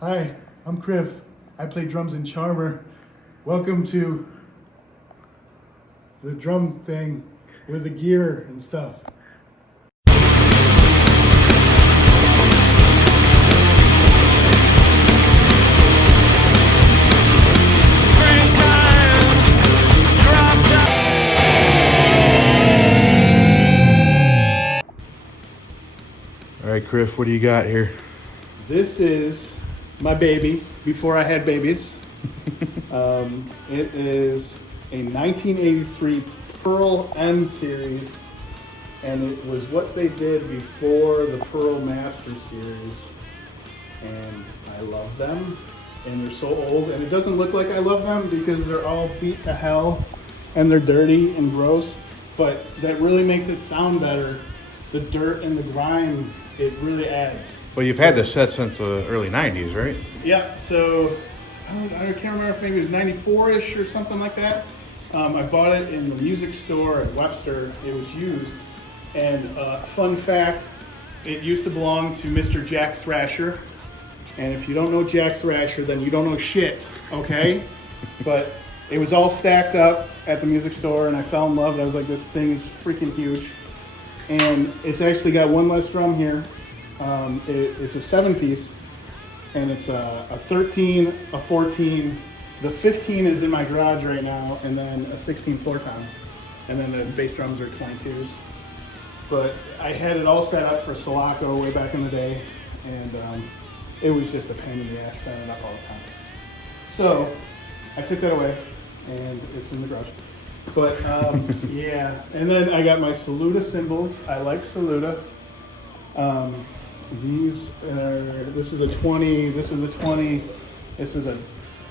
Hi, I'm Crif. I play drums in CHRMR. Welcome to the drum thing with the gear and stuff. All right, Crif, what do you got here? This is my baby before I had babies. It is a 1983 Pearl M series, and it was what they did before the Pearl Master series. And I love them, and they're so old, and it doesn't look like I love them because they're all beat to hell and they're dirty and gross, but that really makes it sound better. The dirt and the grime, it really adds. Well, you've had this set since the early 90s, right? Yeah, so I can't remember if maybe it was 94-ish or something like that. I bought it in the music store at Webster. It was used. And fun fact, it used to belong to Mr. Jack Thrasher. And if you don't know Jack Thrasher, then you don't know shit, okay? But it was all stacked up at the music store, and I fell in love. And I was like, this thing is freaking huge. And it's actually got one less drum here. It's a 7-piece, and it's a 13, a 14. The 15 is in my garage right now, and then a 16 floor tom. And then the bass drums are 22s. But I had it all set up for Sulaco way back in the day, and it was just a pain in the ass setting it up all the time. So I took that away, and it's in the garage. But yeah, and then I got my Saluda cymbals. I like Saluda. This is a 20, this is a 20, this is a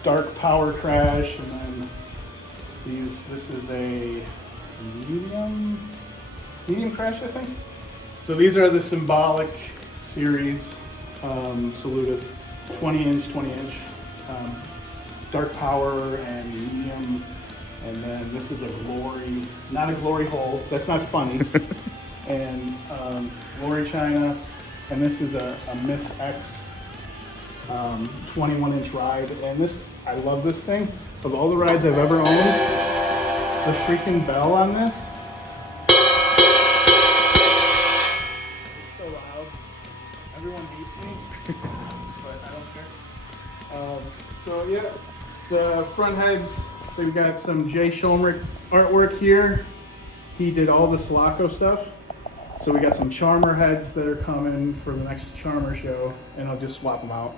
dark power crash, and then this is a medium crash, I think. So these are the symbolic series Saludas, 20 inch, dark power and medium. And then this is a glory, not a glory hole, that's not funny. And glory China. And this is a Miss X 21-inch ride. And this, I love this thing. Of all the rides I've ever owned, the freaking bell on this, it's so loud. Everyone hates me, but I don't care. So yeah, the front heads, we've got some Jay Schomrick artwork here. He did all the Sulaco stuff. So we got some CHRMR heads that are coming for the next CHRMR show, and I'll just swap them out.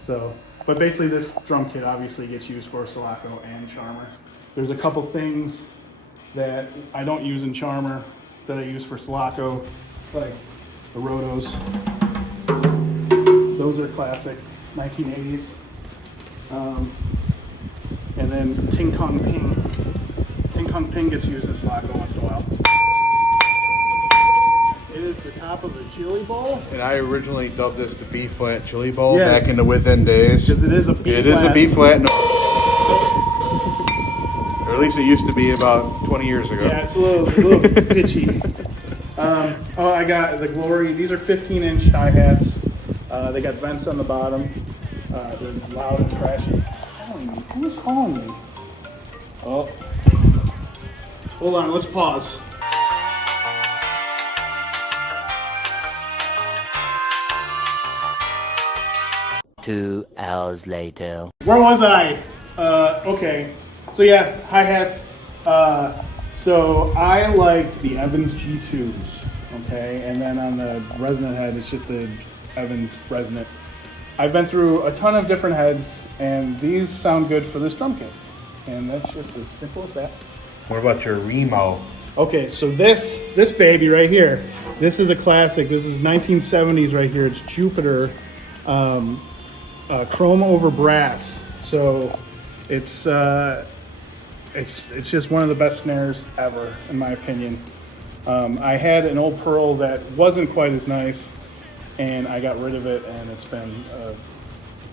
So, but basically this drum kit obviously gets used for Sulaco and CHRMR. There's a couple things that I don't use in CHRMR that I use for Sulaco, like the rotos. Those are classic 1980s. And then Ting Tong Ping. Ting Tong Ping gets used in Sulaco once in a while. It is the top of a chili bowl. And I originally dubbed this the B-flat chili bowl, yes, back in the within days. Because it is a B-flat. It is a B-flat. Or at least it used to be about 20 years ago. Yeah, it's a little pitchy. Oh, I got the Glory. These are 15-inch hi-hats. They got vents on the bottom. They're loud and crashy. Who's calling me? Oh. Hold on, let's pause. Two hours later. Where was I? Okay. So yeah, hi-hats. So I like the Evans G2s, okay? And then on the resonant head, it's just the Evans resonant. I've been through a ton of different heads, and these sound good for this drum kit. And that's just as simple as that. What about your Remo? Okay, so this baby right here, this is a classic. This is 1970s right here. It's Jupiter, chrome over brass. So it's just one of the best snares ever, in my opinion. I had an old Pearl that wasn't quite as nice, and I got rid of it, and it's been a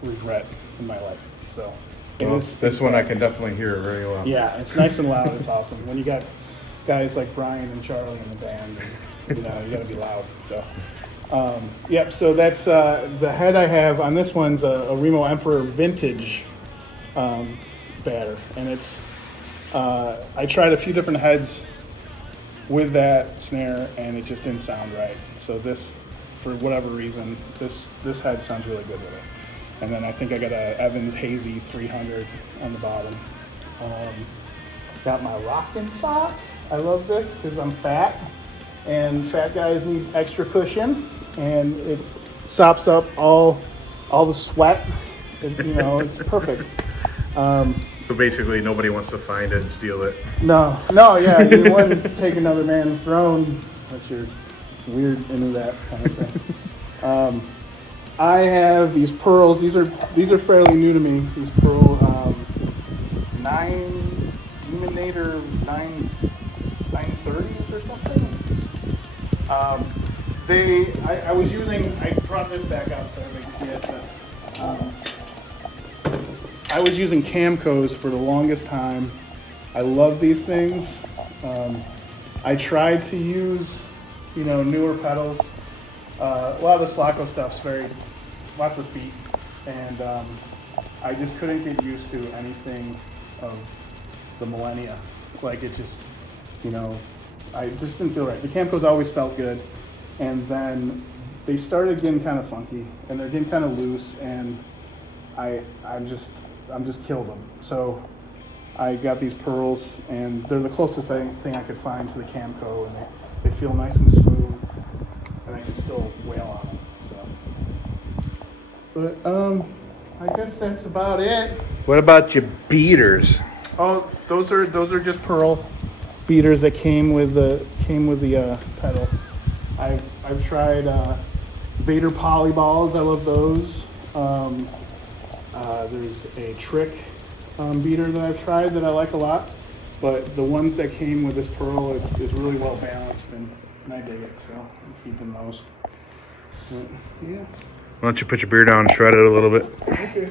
regret in my life. So this one I can definitely hear it very well. Yeah, it's nice and loud. It's awesome. When you got guys like Brian and Charlie in the band, and, you know, you got to be loud. So Yep, so that's the head I have on this one's a Remo Emperor Vintage batter, and it's I tried a few different heads with that snare, and it just didn't sound right. So this, for whatever reason, this head sounds really good with it. And then I think I got a Evans Hazy 300 on the bottom. Got my rockin' sock. I love this because I'm fat, and fat guys need extra cushion, and it sops up all the sweat. It's perfect. So basically, nobody wants to find it and steal it. No, yeah, you wouldn't take another man's throne unless you're weird into that kind of thing. I have these pearls. These are fairly new to me. These pearl 9 Demonator 930s or something. I was using. I brought this back out so everybody can see it. But, I was using Camcos for the longest time. I love these things. I tried to use, newer pedals. A lot of the Slacko stuff's lots of feet, and I just couldn't get used to anything of the Millennia. Like it just, I just didn't feel right. The Camcos always felt good, and then they started getting kind of funky, and they're getting kind of loose, and I'm just killed them. So I got these pearls, and they're the closest thing I could find to the Camco, and they feel nice and smooth, and I can still wail on them. So, but I guess that's about it. What about your beaters? Oh, those are just pearl beaters that came with the pedal. I've tried Vader polyballs. I love those. There's a trick beater that I've tried that I like a lot, but the ones that came with this pearl, it's really well balanced, and I dig it, so I'm keeping those. But, yeah. Why don't you put your beer down and shred it a little bit? Okay.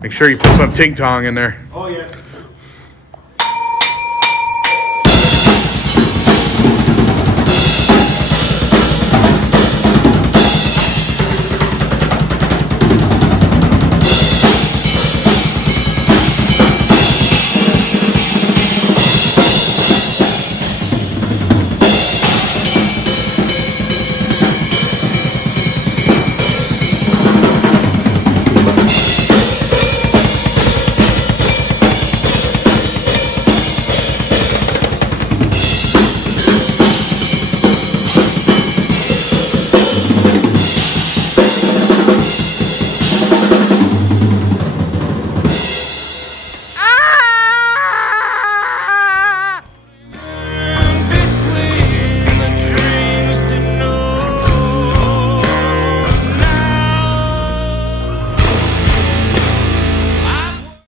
Make sure you put some ting tong in there. Oh yes.